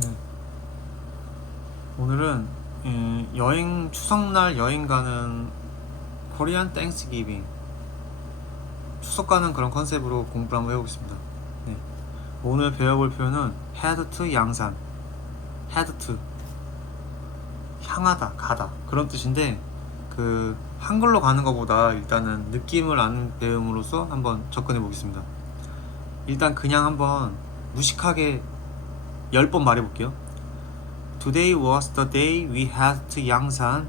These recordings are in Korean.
네. 오늘은 추석날 여행 가는 코리안 땡스기빙, 추석 가는 그런 컨셉으로 공부를 한번 해보겠습니다. 네. 오늘 배워볼 표현은 head to 양산, head to 향하다, 가다 그런 뜻인데, 그 한글로 가는 것보다 일단은 느낌을 아는 배움으로써 한번 접근해 보겠습니다. 일단 그냥 한번 무식하게 10번 말해볼게요. Today was the day we had to Yangsan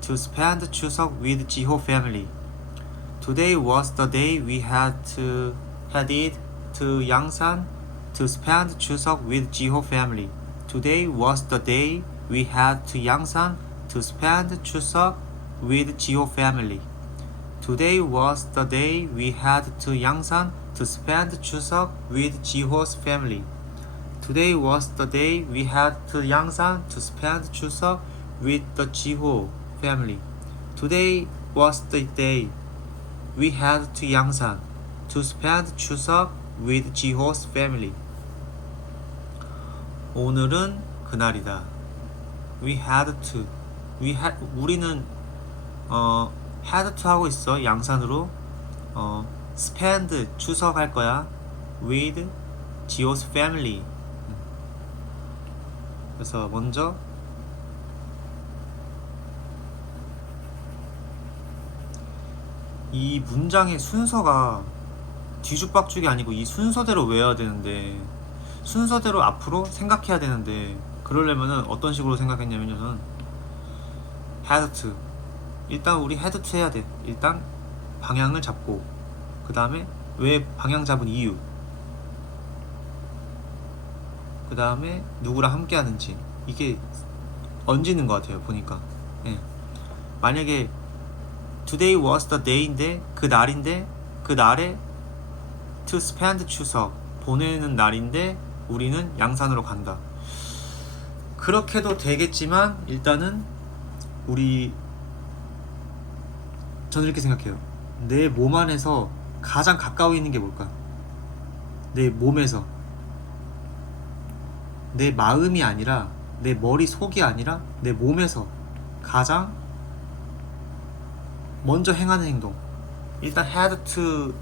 to spend Chuseok with Jiho family. Today was the day we headed to Yangsan to spend Chuseok with Jiho family. Today was the day we had to Yangsan to spend Chuseok with Jiho family. Today was the day we had to Yangsan to spend Chuseok with Jiho's family. Today was the day we had to Yangsan to spend Chuseok with the Jiho family. Today was the day we had to Yangsan to spend Chuseok with Jiho's family. 오늘은 그날이다. We had to. 우리는 had to 하고 있어. 양산으로. spend 추석 할 거야. with Jiho's family. 그래서 먼저 이 문장의 순서가 뒤죽박죽이 아니고 이 순서대로 외워야 되는데, 순서대로 앞으로 생각해야 되는데, 그러려면은 어떤 식으로 생각했냐면요, 저는 had to, 일단 우리 had to 해야 돼. 일단 방향을 잡고, 그 다음에 왜 방향 잡은 이유, 그 다음에 누구랑 함께 하는지, 이게 얹이는 것 같아요, 보니까. 예. 만약에 Today was the day인데, 그 날인데, 그 날에 to spend 추석, 보내는 날인데 우리는 양산으로 간다. 그렇게도 되겠지만 일단은 저는 이렇게 생각해요. 내 몸 안에서 가장 가까이 있는 게 뭘까? 내 몸에서, 내 마음이 아니라, 내 머릿속이 아니라 내 몸에서 가장 먼저 행하는 행동, 일단 had to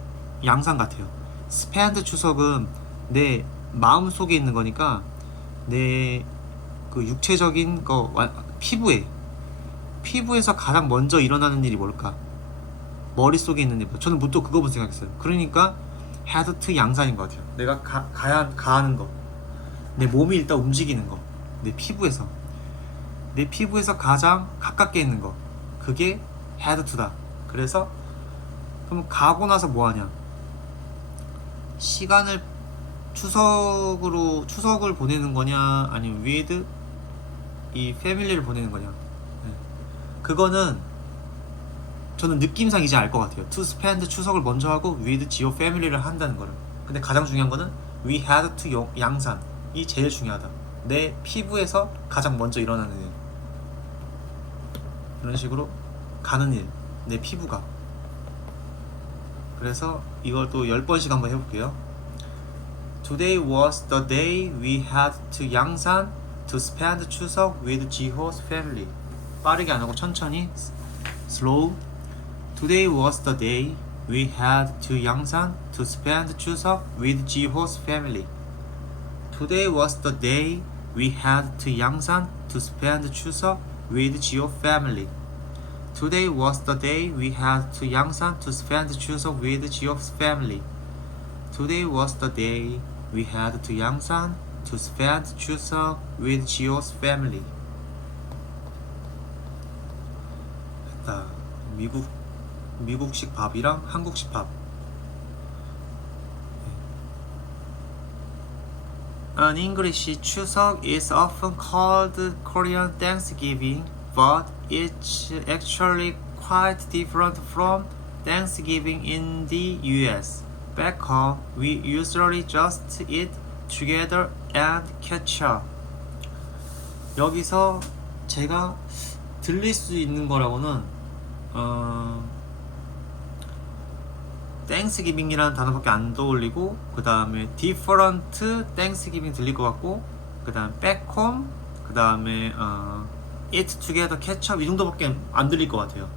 양산 같아요. spend 추석은 내 마음속에 있는 거니까, 내 그 육체적인 거, 피부에서 가장 먼저 일어나는 일이 뭘까? 머릿속에 있는 일. 저는 또 그거부터 생각했어요. 그러니까 had to 양산인 것 같아요. 내가 가하는 거, 내 몸이 일단 움직이는 거, 내 피부에서 가장 가깝게 있는 거, 그게 had to다. 그래서 그럼 가고 나서 뭐 하냐? 시간을 추석을 보내는 거냐, 아니면 with 이 패밀리를 보내는 거냐. 네. 그거는 저는 느낌상 이제 알 것 같아요. to spend 추석을 먼저 하고 with Geo family를 한다는 거를. 근데 가장 중요한 거는 we had to 양산, 이 제일 중요하다. 내 피부에서 가장 먼저 일어나는 일, 이런 식으로 가는 일, 내 피부가. 그래서 이걸 또 10번씩 한번 해볼게요. Today was the day we had to 양산 to spend 추석 with Jiho's family. 빠르게 안 하고 천천히, slow. Today was the day we had to 양산 to spend 추석 with Jiho's family. Today was the day we had to 양산 to spend 추석 with Jiho's family. Today was the day we had to 양산 to spend 추석 with Jiho's family. Today was the day we had to 양산 to spend 추석 with Gio's family. 됐다. 미국식 밥이랑 한국식 밥. In English, 추석 is often called Korean Thanksgiving, but it's actually quite different from Thanksgiving in the US. Back home, we usually just eat together and catch up. 여기서 제가 들릴 수 있는 거라고는 Thanksgiving이라는 단어밖에 안 떠올리고, 그 다음에 different Thanksgiving 들릴 것 같고, 그 다음 back home, 그 다음에 eat together, catch up 이 정도밖에 안 들릴 것 같아요.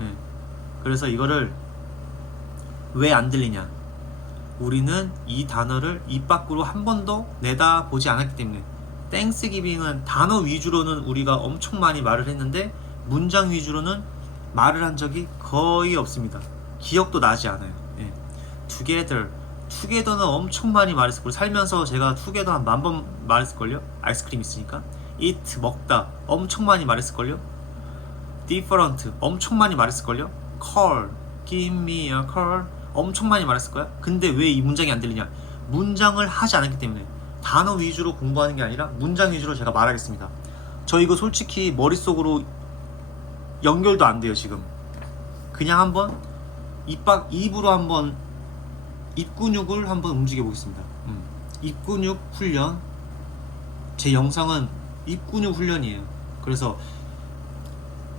예. 그래서 이거를 왜 안 들리냐, 우리는 이 단어를 입 밖으로 한 번도 내다보지 않았기 때문에. 땡스기빙은 단어 위주로는 우리가 엄청 많이 말을 했는데 문장 위주로는 말을 한 적이 거의 없습니다. 기억도 나지 않아요. 예. together는 엄청 많이 말했을걸요. 살면서 제가 together 한 10,000번 말했을걸요. 아이스크림 있으니까. eat 먹다 엄청 많이 말했을걸요. different 엄청 많이 말했을걸요. call give me a call 엄청 많이 말했을 거야. 근데 왜 이 문장이 안 들리냐, 문장을 하지 않았기 때문에. 단어 위주로 공부하는 게 아니라 문장 위주로 제가 말하겠습니다. 저 이거 솔직히 머릿속으로 연결도 안 돼요 지금. 그냥 한번 입으로 한번 입 근육을 한번 움직여 보겠습니다. 입 근육 훈련. 제 영상은 입 근육 훈련이에요. 그래서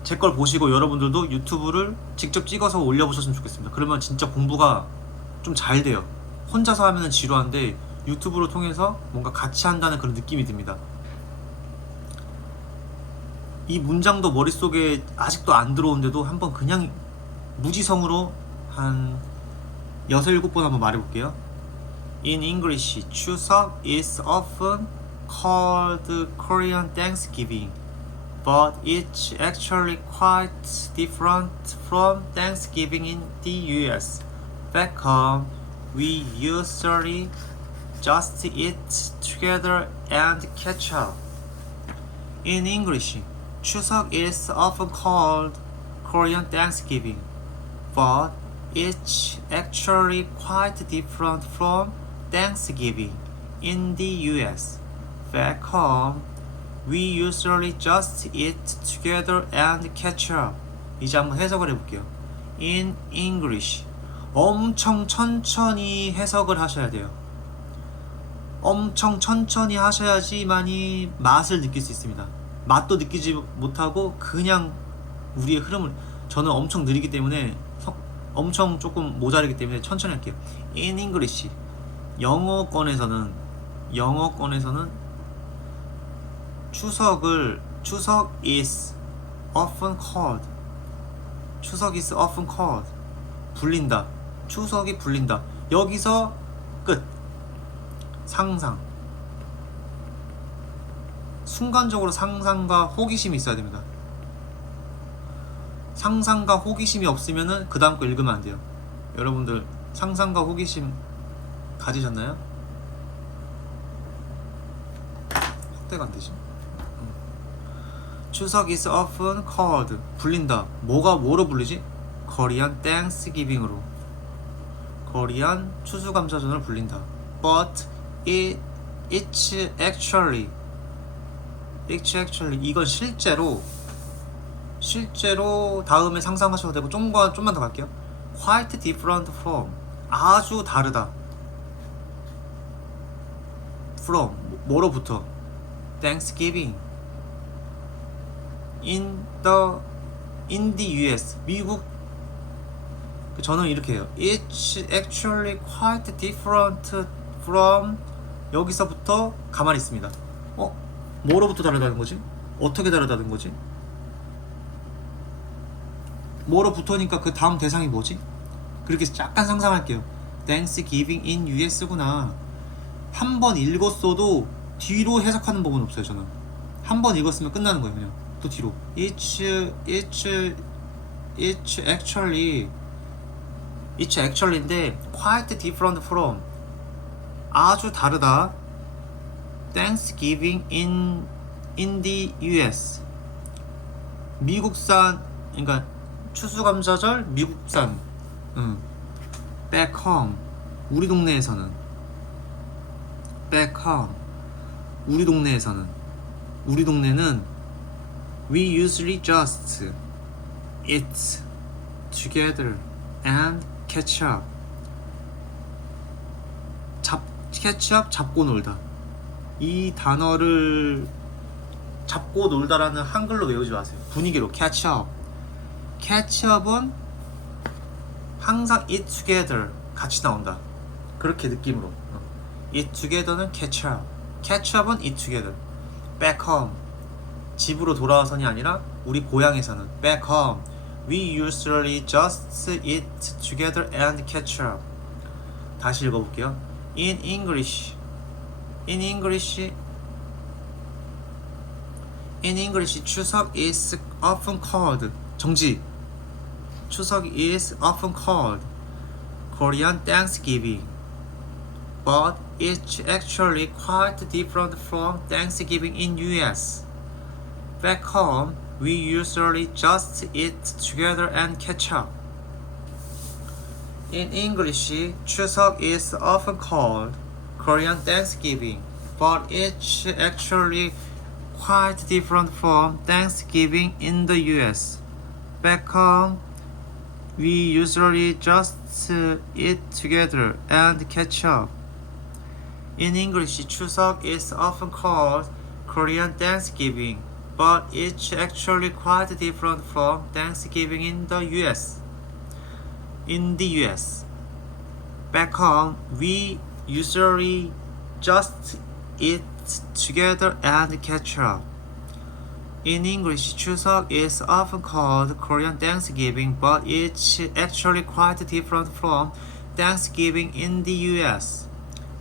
제 걸 보시고 여러분들도 유튜브를 직접 찍어서 올려보셨으면 좋겠습니다. 그러면 진짜 공부가 좀 잘 돼요. 혼자서 하면 지루한데 유튜브로 통해서 뭔가 같이 한다는 그런 느낌이 듭니다. 이 문장도 머릿속에 아직도 안 들어오는데도 한번 그냥 무지성으로 한 6, 7번 한번 말해볼게요. In English, 추석 is often called Korean Thanksgiving, but it's actually quite different from Thanksgiving in the US. Back home, we usually just eat together and catch up. In English, 추석 is often called Korean Thanksgiving, but it's actually quite different from Thanksgiving in the US. Back home, we usually just eat together and catch up. 이제 한번 해석을 해볼게요. In English, 엄청 천천히 해석을 하셔야 돼요. 엄청 천천히 하셔야지만이 맛을 느낄 수 있습니다. 맛도 느끼지 못하고 그냥 우리의 흐름을, 저는 엄청 느리기 때문에 엄청 조금 모자르기 때문에 천천히 할게요. In English, 영어권에서는 추석 is often called 불린다. 추석이 불린다. 여기서 끝. 상상. 순간적으로 상상과 호기심이 있어야 됩니다. 상상과 호기심이 없으면은 그 다음 거 읽으면 안 돼요. 여러분들 상상과 호기심 가지셨나요? 확대가 안 되지. 추석 is often called 불린다. 뭐로 불리지? Korean Thanksgiving으로. 코리안 추수감사전을 불린다. But it's actually 이건 실제로 다음에 상상하셔도 되고 좀만 더 갈게요. Quite different from 아주 다르다. From 뭐로부터? Thanksgiving in the US 미국. 저는 이렇게 해요. It's actually quite different from 여기서부터 가만히 있습니다. 뭐로부터 다르다는 거지? 어떻게 다르다는 거지? 뭐로부터니까 그 다음 대상이 뭐지? 그렇게 약간 상상할게요. Thanksgiving in US구나. 한 번 읽었어도 뒤로 해석하는 법은 없어요. 저는 한 번 읽었으면 끝나는 거예요. 그냥 또 뒤로. It's actually인데 quite different from 아주 다르다. Thanksgiving in the US 미국산, 그러니까 추수감사절 미국산. Back home 우리 동네에서는. Back home 우리 동네는 we usually just eat together and catch up. catch up 잡고 놀다. 이 단어를 잡고 놀다라는 한글로 외우지 마세요. 분위기로 catch up. catch up은 항상 eat together 같이 나온다. 그렇게 느낌으로. eat together는 catch up. catch up은 eat together. back home. 집으로 돌아와서이 아니라 우리 고향에서는 back home. We usually just eat together and catch up. 다시 읽어볼게요. In English, 추석 is often called 정지. 추석 is often called Korean Thanksgiving, but it's actually quite different from Thanksgiving in US. Back home, we usually just eat together and catch up. In English, 추석 is often called Korean Thanksgiving, but it's actually quite different from Thanksgiving in the US. Back home, we usually just eat together and catch up. In English, 추석 is often called Korean Thanksgiving, but it's actually quite different from Thanksgiving in the US. In the US, back home, we usually just eat together and catch up. In English, 추석 is often called Korean Thanksgiving, but it's actually quite different from Thanksgiving in the US.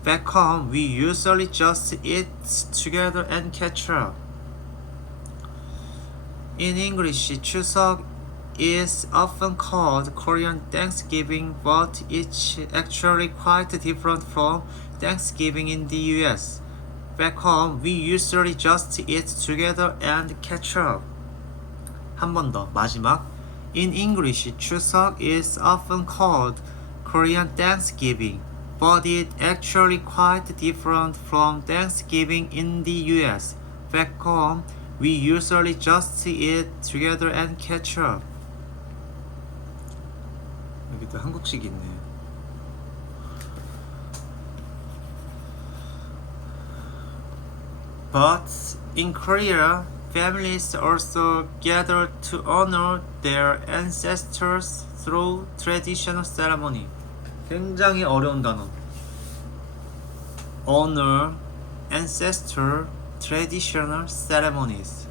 Back home, we usually just eat together and catch up. In English, 추석 is often called Korean Thanksgiving, but it's actually quite different from Thanksgiving in the US. Back home, we usually just eat together and catch up. 한 번 더, 마지막. In English, 추석 is often called Korean Thanksgiving, but it's actually quite different from Thanksgiving in the US. Back home, we usually just eat together and catch up. 여기 또 한국식이 있네. But in Korea, families also gather to honor their ancestors through traditional ceremony. 굉장히 어려운 단어. Honor ancestor traditional ceremonies.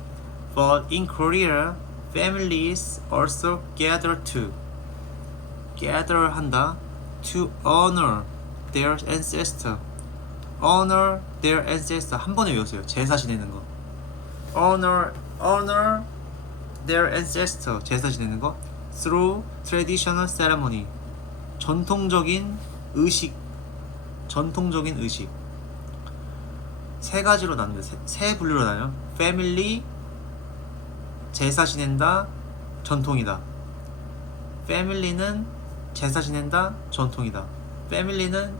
But in Korea, families also gather 한다. To honor their ancestor. Honor their ancestor. 한 번에 외우세요. 제사 지내는 거. Honor their ancestor. 제사 지내는 거. Through traditional ceremony. 전통적인 의식. 세 가지로 나눕니다. 세 분류로 나눠요. Family, 제사 지낸다, 전통이다. Family는 제사 지낸다, 전통이다. Family는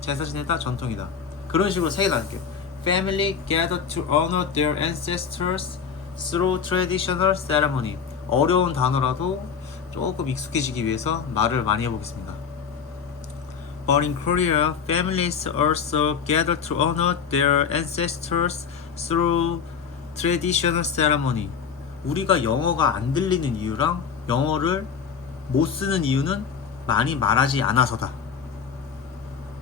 제사 지낸다, 전통이다. 그런 식으로 세 개 나눌게요. Family gather to honor their ancestors through traditional ceremony. 어려운 단어라도 조금 익숙해지기 위해서 말을 많이 해보겠습니다. But in Korea, families also gather to honor their ancestors through traditional ceremony. 우리가 영어가 안 들리는 이유랑 영어를 못 쓰는 이유는 많이 말하지 않아서다.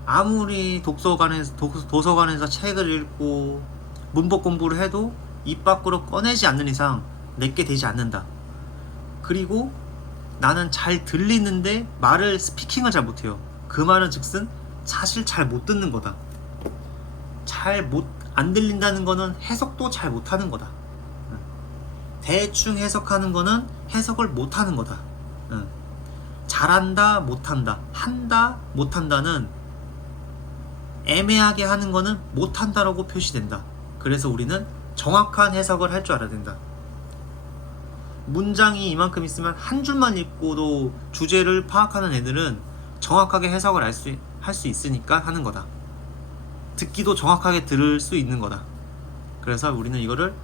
아무리 도서관에서 책을 읽고 문법 공부를 해도 입 밖으로 꺼내지 않는 이상 내게 되지 않는다. 그리고 나는 잘 들리는데 스피킹을 잘 못해요. 그 말은 즉슨 사실 잘 못 듣는 거다. 안 들린다는 거는 해석도 잘 못하는 거다. 대충 해석하는 거는 해석을 못하는 거다. 잘한다, 못한다, 한다, 못한다는 애매하게 하는 거는 못한다라고 표시된다. 그래서 우리는 정확한 해석을 할 줄 알아야 된다. 문장이 이만큼 있으면 한 줄만 읽고도 주제를 파악하는 애들은 정확하게 해석을 할 수 있으니까 하는 거다. 듣기도 정확하게 들을 수 있는 거다. 그래서 우리는 이거를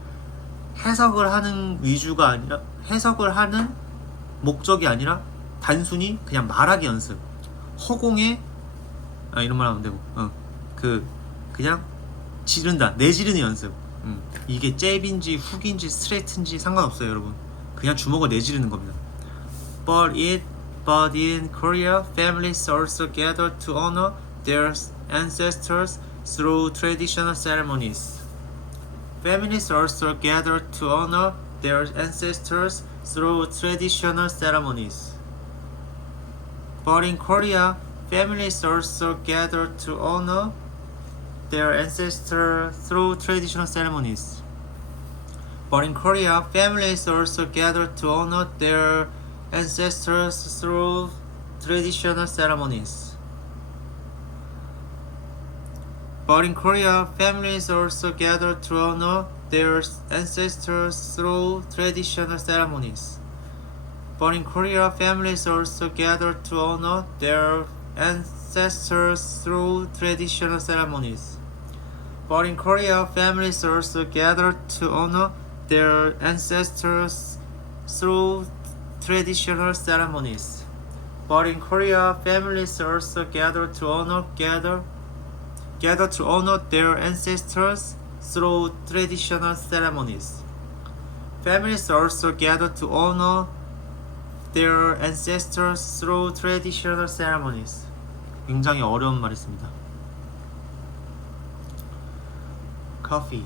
해석을 하는 위주가 아니라, 해석을 하는 목적이 아니라 단순히 그냥 말하기 연습, 허공에 이런 말 하면 되고 그냥 지른다, 내지르는 연습. 이게 잽인지 훅인지 스트레이트인지 상관없어요, 여러분. 그냥 주먹을 내지르는 겁니다. But in Korea, families also gather to honor their ancestors through traditional ceremonies. Families also gather to honor their ancestors through traditional ceremonies. But in Korea, families also gather to honor their ancestors through traditional ceremonies. But in Korea, families also gather to honor their ancestors through traditional ceremonies. But in Korea, families also gather to honor their ancestors through traditional ceremonies. But in Korea, families also gather to honor their ancestors through traditional ceremonies. But in Korea, families also gather to honor their ancestors through traditional ceremonies. But in Korea, families also gather to honor their ancestors through traditional ceremonies. Families also gather to honor their ancestors through traditional ceremonies. 굉장히 어려운 말이 있습니다. Coffee.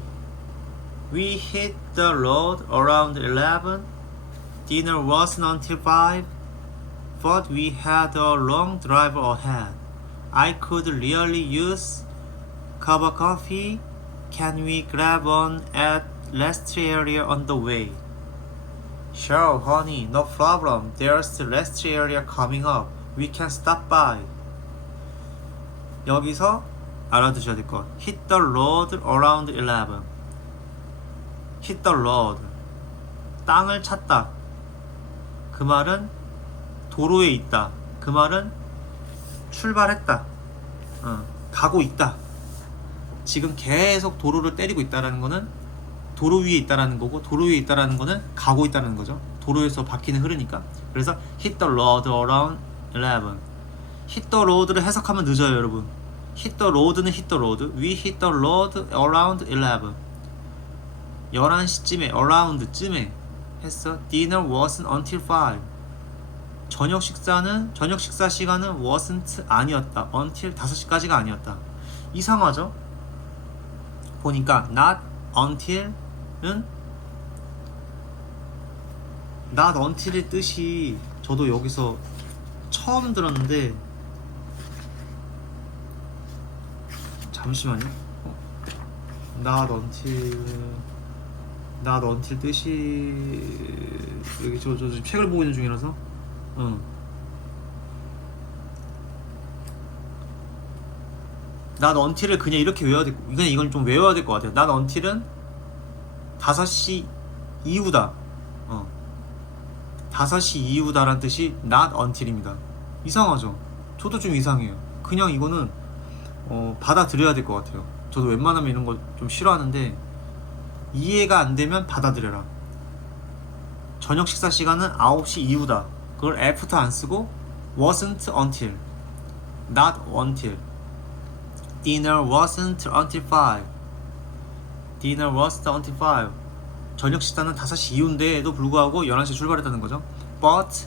We hit the road around 11. Dinner wasn't until 5. But we had a long drive ahead. I could really use cup of coffee. Can we grab one at rest area on the way? Sure, honey, no problem. There's a rest area coming up. We can stop by. 여기서 알아두셔야 될 것. Hit the road around 11. Hit the road. 땅을 찼다. 그 말은 도로에 있다. 그 말은 출발했다. 가고 있다. 지금 계속 도로를 때리고 있다라는 거는 도로 위에 있다라는 거고, 도로 위에 있다라는 거는 가고 있다는 거죠. 도로에서 바퀴는 흐르니까. 그래서 hit the road around 11. hit the road를 해석하면 늦어요, 여러분. hit the road는 hit the road. We hit the road around 11. 11시쯤에, around쯤에 했어. Dinner wasn't until 5. 저녁 식사 시간은 wasn't 아니었다. until 5시까지가 아니었다. 이상하죠? 보니까 not until은 not until의 뜻이 저도 여기서 처음 들었는데, 잠시만요. not until 뜻이 여기 저 지금 책을 보고 있는 중이라서 not until을 그냥 이렇게 외워야 될, 그냥 이건 좀 외워야 될 것 같아요. not until은 5시 이후다. 5시 이후다란 뜻이 not until입니다. 이상하죠? 저도 좀 이상해요. 그냥 이거는 받아들여야 될 것 같아요. 저도 웬만하면 이런 거 좀 싫어하는데, 이해가 안 되면 받아들여라. 저녁 식사 시간은 9시 이후다. 그걸 after 안 쓰고 wasn't until, not until. Dinner wasn't until 5. Dinner wasn't until 5. 저녁 식사는 5시 이후인데도 불구하고 11시에 출발했다는 거죠. But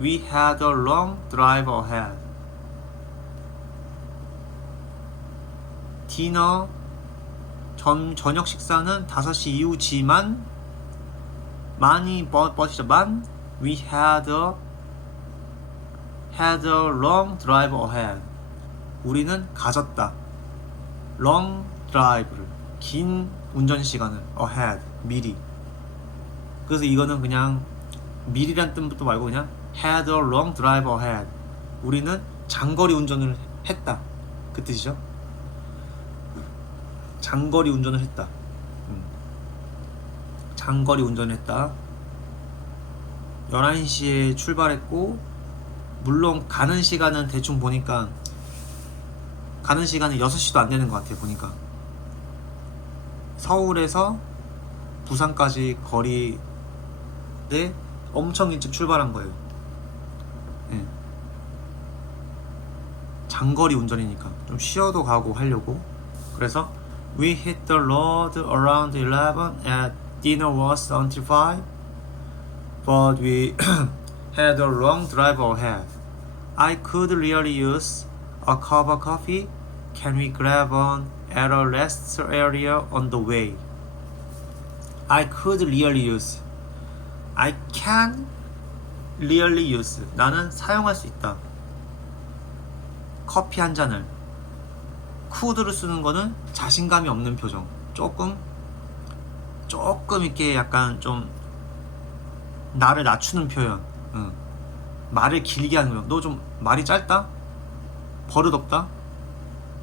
we had a long drive ahead. 디너 저녁 식사는 5시 이후지만 but이지만 we had a long drive ahead. 우리는 가졌다. long drive를, 긴 운전 시간을, ahead, 미리. 그래서 이거는 그냥 미리란 뜻부터 말고 그냥 had a long drive ahead. 우리는 장거리 운전을 했다. 그 뜻이죠. 장거리 운전을 했다. 장거리 운전을 했다. 11시에 출발했고, 물론 가는 시간은 대충 보니까 가는 시간은 6시도 안 되는 것 같아요. 보니까 서울에서 부산까지 거리에 엄청 일찍 출발한 거예요. 네. 장거리 운전이니까 좀 쉬어도 가고 하려고. 그래서 we hit the road around 11 and dinner was until 5 but we had a long drive ahead. I could really use a cup of coffee? Can we grab one at a rest area on the way? I could really use. I can really use. 나는 사용할 수 있다. 커피 한 잔을. could를 쓰는 거는 자신감이 없는 표정. 조금 이렇게 약간 좀 나를 낮추는 표현. 말을 길게 하는 거. 너 좀 말이 짧다? 버릇없다?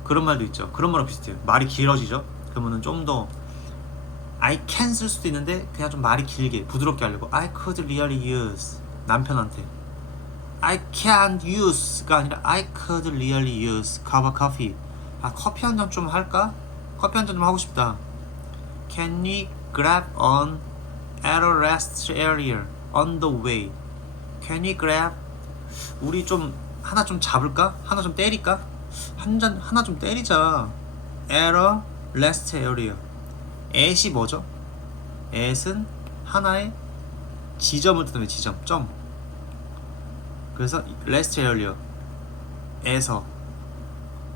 그런 말도 있죠. 그런 말랑 비슷해요. 말이 길어지죠. 그러면은 좀 더 I can 쓸 수도 있는데 그냥 좀 말이 길게 부드럽게 하려고 I could really use. 남편한테 I can't use가 아니라 I could really use cup of coffee. 아, 커피 한 잔 좀 할까? 커피 한 잔 좀 하고 싶다. Can we grab on at a rest area on the way? Can we grab? 우리 좀 하나 좀 잡을까? 하나 좀 때릴까? 하나 좀 때리자. At a rest area. at이 뭐죠? at은 하나의 지점을 뜻하는 지점, 점. 그래서 rest area 에서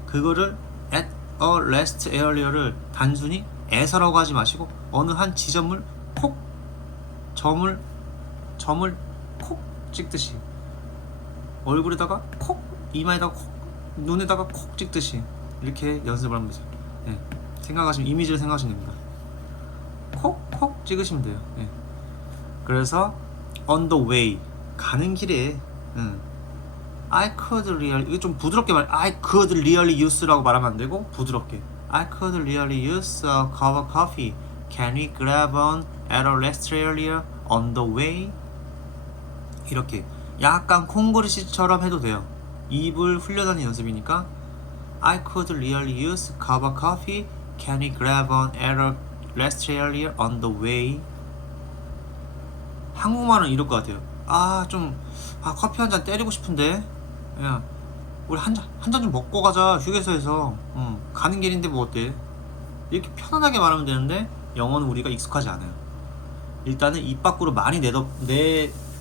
그거를 at a rest area를 단순히 에서라고 하지 마시고 어느 한 지점을 콕 점을 콕 찍듯이 얼굴에다가 콕 이마에다가 콕 눈에다가 콕 찍듯이 이렇게 연습을 하면 돼요. 네. 생각하시면 이미지를 생각하시면 됩니다. 콕콕 찍으시면 돼요. 네. 그래서 on the way 가는 길에 I could really 이게 좀 부드럽게 I could really use라고 말하면 안 되고 부드럽게 I could really use a cup of coffee. Can we grab one at a rest area on the way? 이렇게 약간 콩글리시처럼 해도 돼요. 입을 훈련하는 연습이니까 I could really use a cup of coffee. Can we grab one at a rest area on the way? 한국말은 이럴 것 같아요. 커피 한 잔 때리고 싶은데 야 우리 한 잔 좀 먹고 가자 휴게소에서 가는 길인데 뭐 어때? 이렇게 편안하게 말하면 되는데 영어는 우리가 익숙하지 않아요. 일단은 입 밖으로 많이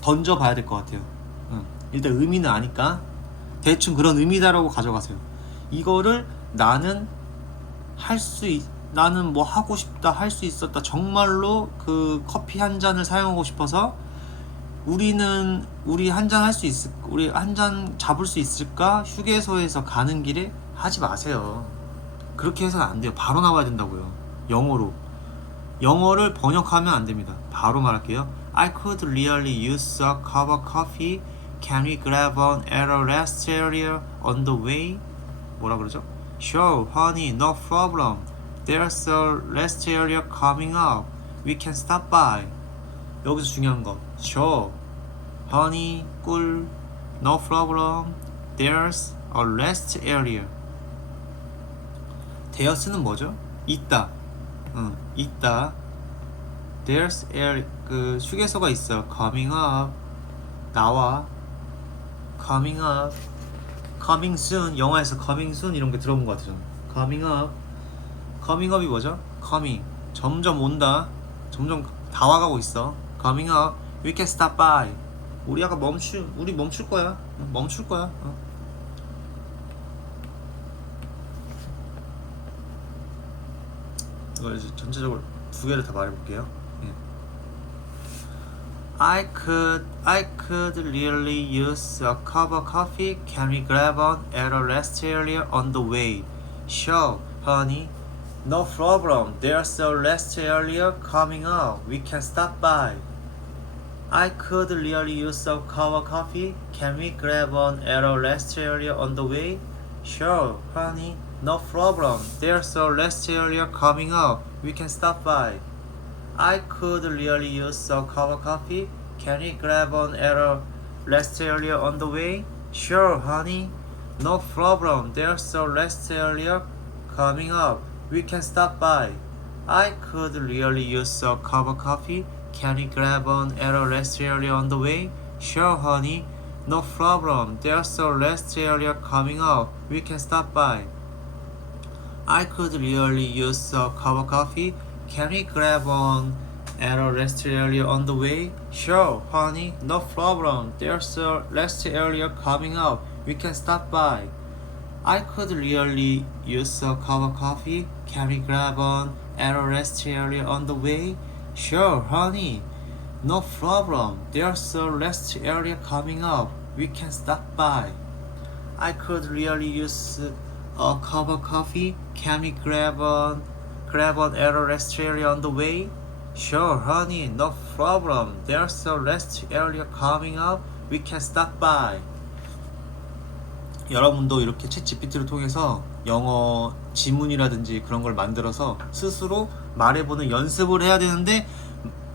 던져 봐야 될 것 같아요. 일단 의미는 아니까 대충 그런 의미다라고 가져가세요. 이거를 나는 뭐 하고 싶다, 할 수 있었다, 정말로 그 커피 한 잔을 사용하고 싶어서 우리 한 잔 잡을 수 있을까? 휴게소에서 가는 길에 하지 마세요. 그렇게 해서는 안 돼요. 바로 나와야 된다고요. 영어를 번역하면 안 됩니다. 바로 말할게요. I could really use a cup of coffee. Can we grab one at a rest area on the way? 뭐라 그러죠? Sure, honey, no problem. There's a rest area coming up. We can stop by. 여기서 중요한 거. Sure, honey, 꿀, no problem. There's a rest area. there's는 뭐죠? 있다. 있다. There's area. 그 휴게소가 있어. Coming up. 나와. Coming up. Coming soon. 영화에서 coming soon 이런 게 들어본 것 같아요. Coming up. Coming up이 뭐죠? Coming. 점점 온다. 점점 다와가고 있어. Coming up. We can stop by. 우리 멈출 거야. 멈출 거야. 이거 이제 전체적으로 두 개를 다 말해볼게요. I could really use a cup of coffee. Can we grab one at a rest area on the way? Sure, honey. No problem. There's a rest area coming up. We can stop by. I could really use a cup of coffee. Can we grab one at a rest area on the way? Sure, honey. No problem. There's a rest area coming up. We can stop by. I could really use a cup of coffee. Can we grab one at a rest area on the way? Sure, honey. No problem. There's a rest area coming up. We can stop by. I could really use a cup of coffee. Can we grab one at a rest area on the way? Sure, honey. No problem. There's a rest area coming up. We can stop by. I could really use a cup of coffee. Can we grab one at a rest area on the way? Sure, honey. No problem. There's a rest area coming up. We can stop by. I could really use a cup of coffee. Can we grab an at a rest area on the way? Sure, honey. No problem. There's a rest area coming up. We can stop by. I could really use a cup of coffee. Can we grab an at a rest area on the way? Sure, honey. No problem. There's a rest area coming up. We can stop by. 여러분도 이렇게 챗 GPT를 통해서 영어 지문이라든지 그런 걸 만들어서 스스로 말해보는 연습을 해야 되는데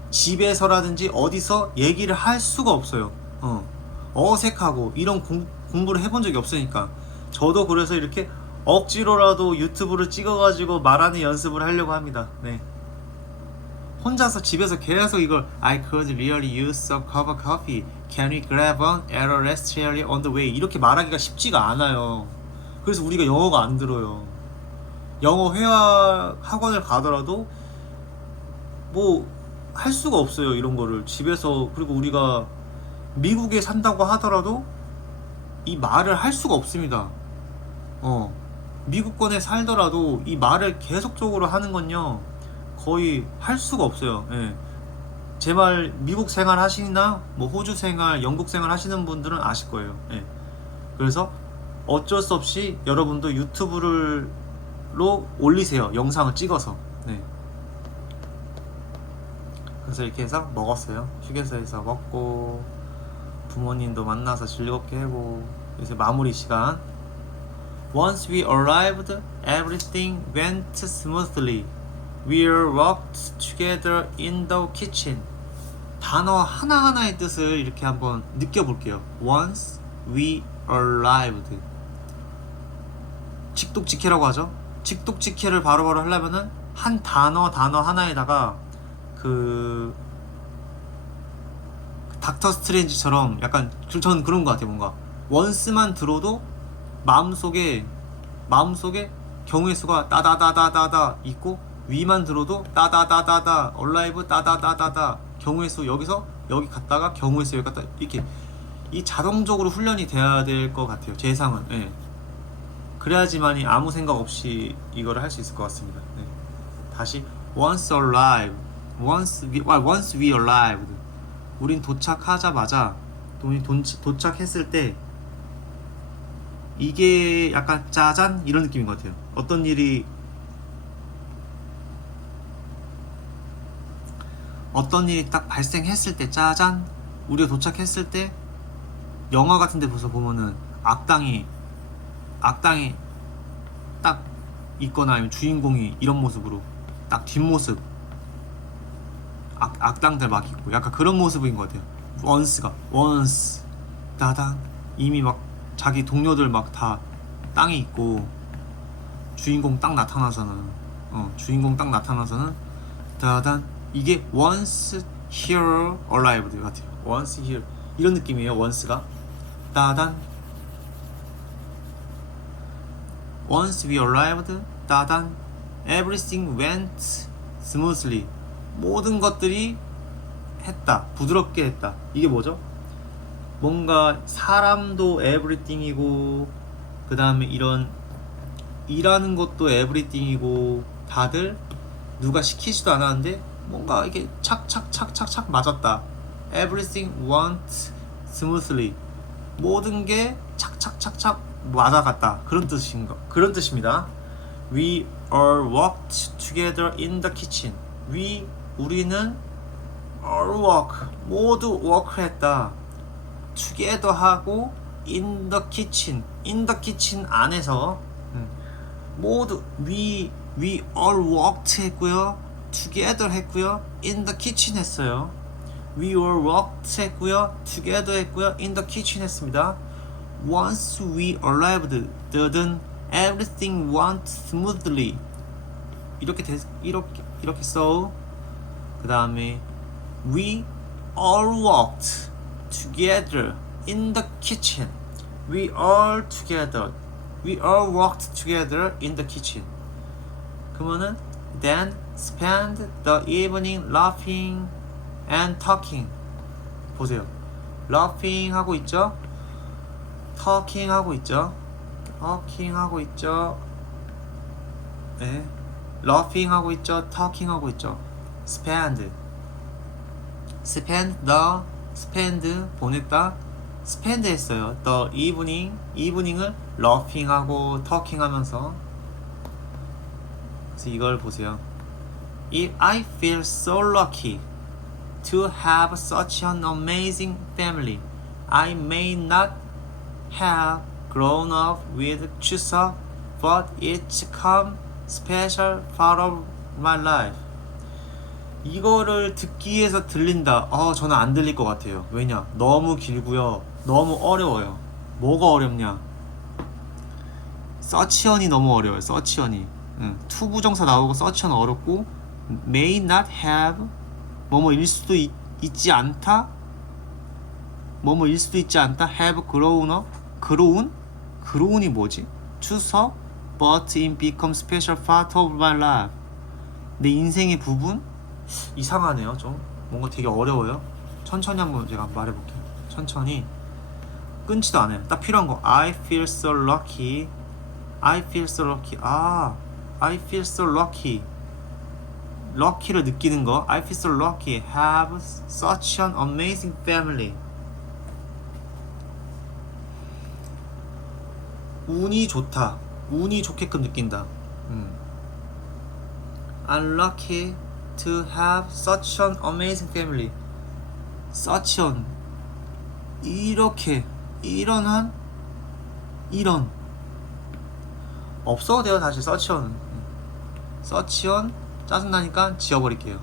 집에서라든지 어디서 얘기를 할 수가 없어요. 어색하고 이런 공부를 해본 적이 없으니까. 저도 그래서 이렇게 억지로라도 유튜브를 찍어가지고 말하는 연습을 하려고 합니다. 네. 혼자서 집에서 계속 이걸 I could really use a cup of coffee. Can we grab one at a rest area on the way? 이렇게 말하기가 쉽지가 않아요. 그래서 우리가 영어가 안 들어요. 영어 회화 학원을 가더라도 뭐 할 수가 없어요. 이런 거를 집에서. 그리고 우리가 미국에 산다고 하더라도 이 말을 할 수가 없습니다. 미국권에 살더라도 이 말을 계속적으로 하는 건요 거의 할 수가 없어요. 예. 제 말 미국 생활 하시나 뭐 호주 생활, 영국 생활 하시는 분들은 아실 거예요. 예. 그래서 어쩔 수 없이 여러분도 유튜브로 올리세요. 영상을 찍어서. 네. 그래서 이렇게 해서 먹었어요. 휴게소에서 먹고 부모님도 만나서 즐겁게 하고 이제 마무리 시간. Once we arrived, everything went smoothly. We worked together in the kitchen. 단어 하나하나의 뜻을 이렇게 한번 느껴볼게요. Once we arrived. 직독직해라고 하죠. 직독직해를 바로바로 하려면은 한 단어 하나에다가 그 닥터 스트레인지처럼 약간 저는 그런 것 같아요. 뭔가 once만 들어도 마음속에 경우의 수가 따다다다다다 있고 위만 들어도 따다다다다 얼라이브 따다다다다 경우의 수 여기서 여기 갔다가 경우의 수 여기 갔다 이렇게 이 자동적으로 훈련이 돼야 될 것 같아요. 제 예상은. 예. 그래야지만이 아무 생각 없이 이거를 할 수 있을 것 같습니다. 네. 다시 once arrived, once we arrived. 우린 도착하자마자 도착했을 때 이게 약간 짜잔 이런 느낌인 것 같아요. 어떤 일이 딱 발생했을 때 짜잔 우리가 도착했을 때 영화 같은 데 보면은 악당이 딱 있거나 아니면 주인공이 이런 모습으로 딱 뒷모습 악당들 막 있고 약간 그런 모습인 것 같아요. once 따당 이미 막 자기 동료들 막 다 땅에 있고 주인공 딱 나타나서는 따단 이게 once here arrived 같아요. once here 이런 느낌이에요. once가 따단 once we arrived 따단 everything went smoothly 모든 것들이 했다 부드럽게 했다. 이게 뭐죠? 뭔가 사람도 everything이고 그 다음에 이런 일하는 것도 everything이고 다들 누가 시키지도 않았는데 뭔가 이게 착착착착착 맞았다. everything went smoothly 모든 게 착착착착 맞아갔다. 그런 뜻입니다. We all worked together in the kitchen. 우리는 all work 모두 work했다. together 하고 in the kitchen 안에서 모두 we all worked 했고요. together 했고요. in the kitchen 했어요. we all worked 했고요. together 했고요. in the kitchen 했습니다. once we arrived then everything went smoothly 이렇게 써. 그 다음에 we all worked together in the kitchen. We all worked together in the kitchen. 그러면은 then spend the evening laughing and talking. 보세요. laughing 하고 있죠. talking 하고 있죠. talking 하고 있죠. 네. laughing 하고 있죠. talking 하고 있죠. spend the spend 보냈다 spend 했어요. the evening을 laughing 하고 talking 하면서. 그래서 이걸 보세요. If I feel so lucky to have such an amazing family, I may not have grown up with Chuseok, but it's come special part of my life. 이거를 듣기 위해서 들린다. 저는 안 들릴 것 같아요. 왜냐? 너무 길고요. 너무 어려워요. 뭐가 어렵냐? 서치언이 너무 어려워요. 서치언이. 투부정사 나오고 서치언 어렵고 may not have 뭐뭐일 수도 있지 않다. 뭐뭐일 수도 있지 않다. have grown up. grown이 뭐지? 추석 but it become special part of my life. 내 인생의 부분? 이상하네요. 좀 뭔가 되게 어려워요. 천천히 한번 제가 말해볼게요. 천천히 끊지도 않아요. 딱 필요한 거. I feel so lucky. I feel so lucky. I feel so lucky. lucky를 느끼는 거. I feel so lucky. Have such an amazing family. 운이 좋다. 운이 좋게끔 느낀다. I'm lucky to have such an amazing family. such an 이렇게 이런 없어도 돼요. 다시 such an 짜증나니까 지워버릴게요.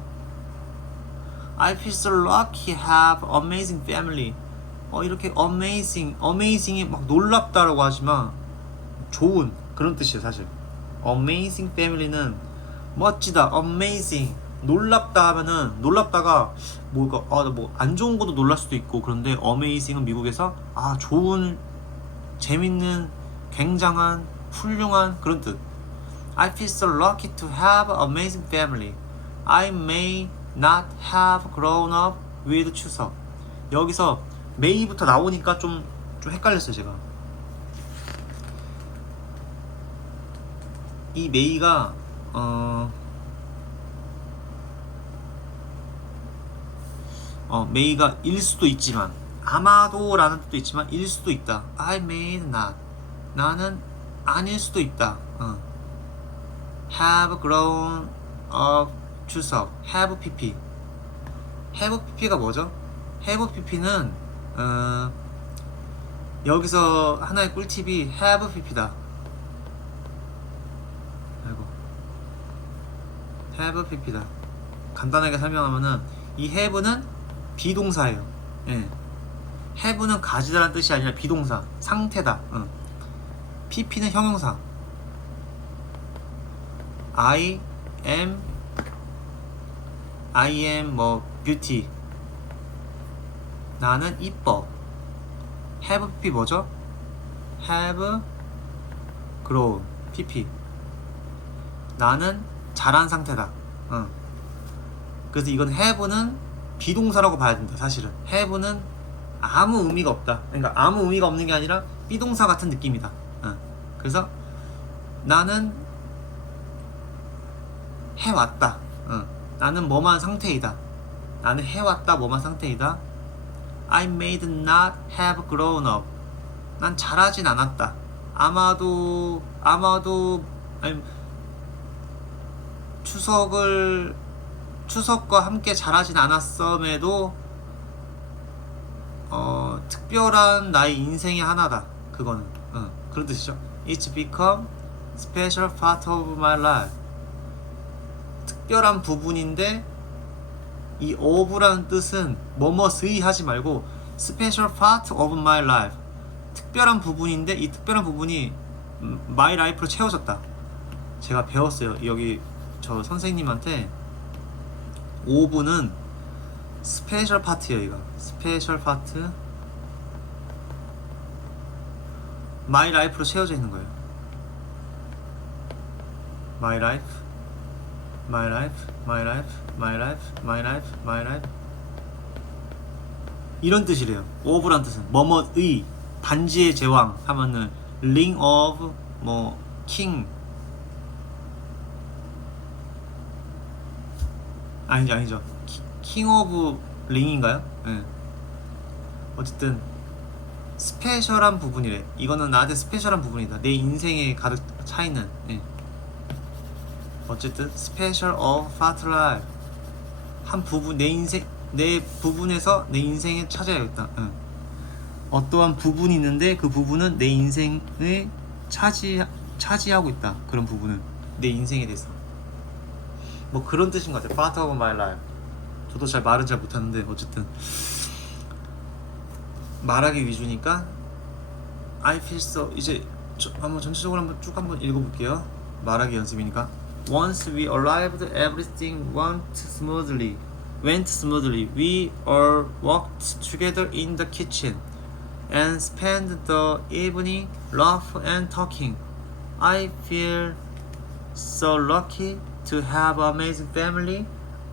I feel so lucky have amazing family. 이렇게 amazing이 막 놀랍다라고 하지만 좋은 그런 뜻이에요. 사실 amazing family는 멋지다. amazing 놀랍다 하면은 놀랍다가 뭐가 뭐 안 좋은 것도 놀랄 수도 있고 그런데 amazing은 미국에서 좋은 재밌는 굉장한 훌륭한 그런 뜻. I feel so lucky to have an amazing family. I may not have grown up with 추석. 여기서 may부터 나오니까 좀 헷갈렸어요. 제가 이 may가 may가 일 수도 있지만 아마도 라는 뜻도 있지만 일 수도 있다. I may not 나는 아닐 수도 있다. have grown up 추석 have pp have pp가 뭐죠? have pp는 여기서 하나의 꿀팁이 have pp다. have pp다. 간단하게 설명하면은 이 have는 비동사예요. 예. have는 가지다라는 뜻이 아니라 비동사 상태다. pp는 형용사. I am 뭐 beauty. 나는 이뻐. have pp 뭐죠? have grown pp. 나는 자란 상태다. 그래서 이건 have는 비동사라고 봐야 된다. 사실은 have는 아무 의미가 없다. 그러니까 아무 의미가 없는 게 아니라 비동사 같은 느낌이다. 그래서 나는 해왔다. 나는 뭐만 상태이다. 나는 해왔다. 뭐만 상태이다. I may not have grown up. 난 자라진 않았다. 아마도 아니, 추석과 함께 자라진 않았음에도 특별한 나의 인생의 하나다. 그거는 그런 뜻이죠. It's become special part of my life. 특별한 부분인데 이 of라는 뜻은 뭐뭐의 하지 말고 special part of my life. 특별한 부분인데 이 특별한 부분이 my life로 채워졌다. 제가 배웠어요. 여기 저 선생님한테 of는 스페셜 파트예요. 이거 스페셜 파트 my life로 채워져 있는 거예요. my life my life my life my life my life my life 이런 뜻이래요. of란 뜻은 뭐뭐의 반지의 제왕 하면은 ring of 뭐 king 아니죠. king of ring인가요? 네. 어쨌든 스페셜한 부분이래. 이거는 나한테 스페셜한 부분이다. 내 인생에 가득 차 있는. 네. 어쨌든 special of part life 한 부분 내 부분에서 내 인생에 찾아야겠다. 응. 어떠한 부분이 있는데 그 부분은 내 인생을 차지하고 있다. 그런 부분은 내 인생에 대해서 뭐 그런 뜻인 것 같아요. part of my life. 저도 말은 잘 못하는데 어쨌든 말하기 위주니까 I feel so. 이제 한번 전체적으로 한번 쭉 한번 읽어볼게요. 말하기 연습이니까. Once we arrived, everything went smoothly. We all worked together in the kitchen and spent the evening laughing and talking. I feel so lucky to have an amazing family.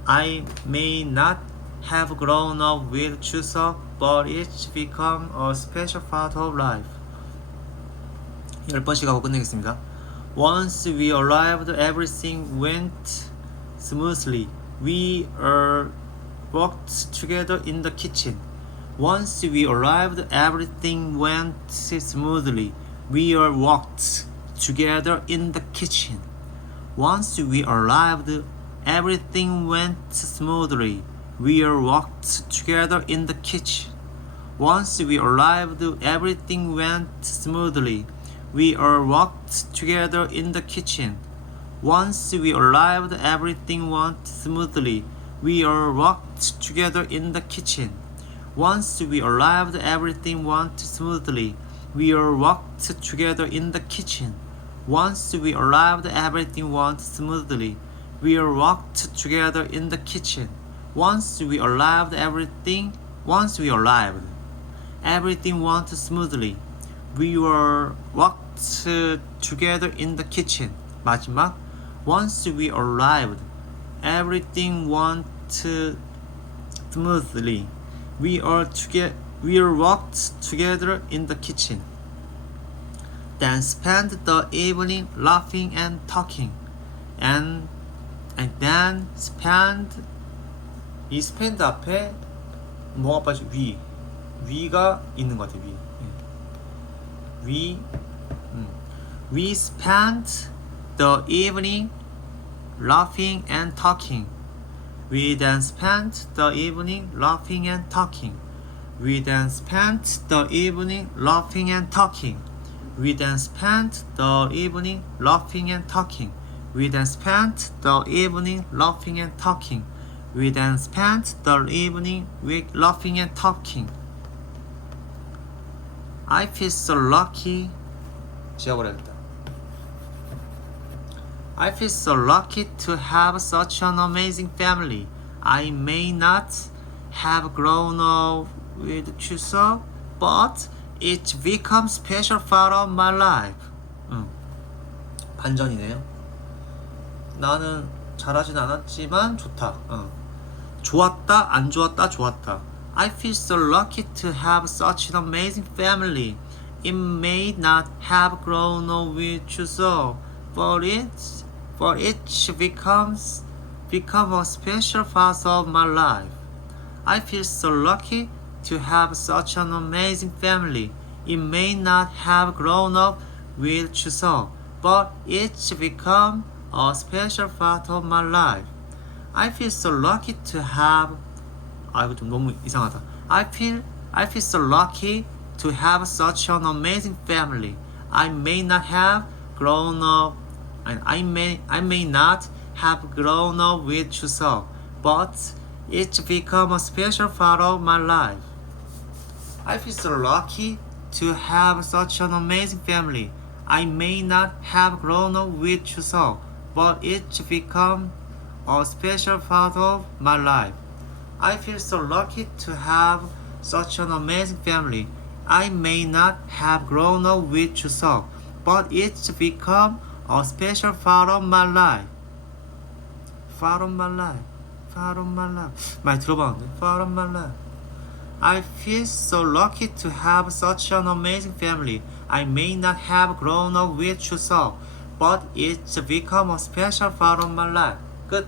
I may not have grown up with Chuseok, but it's become a special part of life. 10번씩 하고 끝내겠습니다. Once we arrived, everything went smoothly. We all worked together in the kitchen. Once we arrived, everything went smoothly. We all worked together in the kitchen. Once we arrived, everything went smoothly. We all worked together in the kitchen. Once we arrived, everything went smoothly. We all worked together in the kitchen. Once we arrived, everything went smoothly. We all worked together in the kitchen. Once we arrived, everything went smoothly. We all worked together in the kitchen. Once we arrived, everything went smoothly. We all worked together in the kitchen. Once we arrived, everything went smoothly. We all worked together in the kitchen. 마지막. Once we arrived, everything went smoothly. We all worked together in the kitchen. Then spent the evening laughing and talking. And then spent 이 spend 앞에 뭐가 빠져? 위가 있는 것 같아. We spent the evening laughing and talking. We then spent the evening laughing and talking. We then spent the evening laughing and talking. We then spent the evening laughing and talking. We then spent the evening laughing and talking. We then spent the evening laughing and talking. I feel so lucky. 지워버려야겠다. I feel so lucky to have such an amazing family. I may not have grown up with Chuseok, but it's become special part of my life. 반전이네요. 나는 잘하진 않았지만 좋다. 좋았다, 안 좋았다, 좋았다. I feel so lucky to have such an amazing family. It may not have grown up with Chuseok, but it's become a special part of my life. I feel so lucky to have such an amazing family. It may not have grown up with Chuseok, but it's become a special part of my life. I feel so lucky to have. 이거 좀 너무 이상하다. I feel so lucky to have such an amazing family. I may not have grown up. I may not have grown up with Chuseok, but it's become a special part of my life. I feel so lucky to have such an amazing family. I may not have grown up with Chuseok, but it's become a special part of my life. I feel so lucky to have such an amazing family. I may not have grown up with Chuseok, but it's become a special part of my life. Part of my life. Part of my life. 많이 들어봤는데. Part of my life. I feel so lucky to have such an amazing family. I may not have grown up with Chuseok, but it's become a special part of my life. 끝.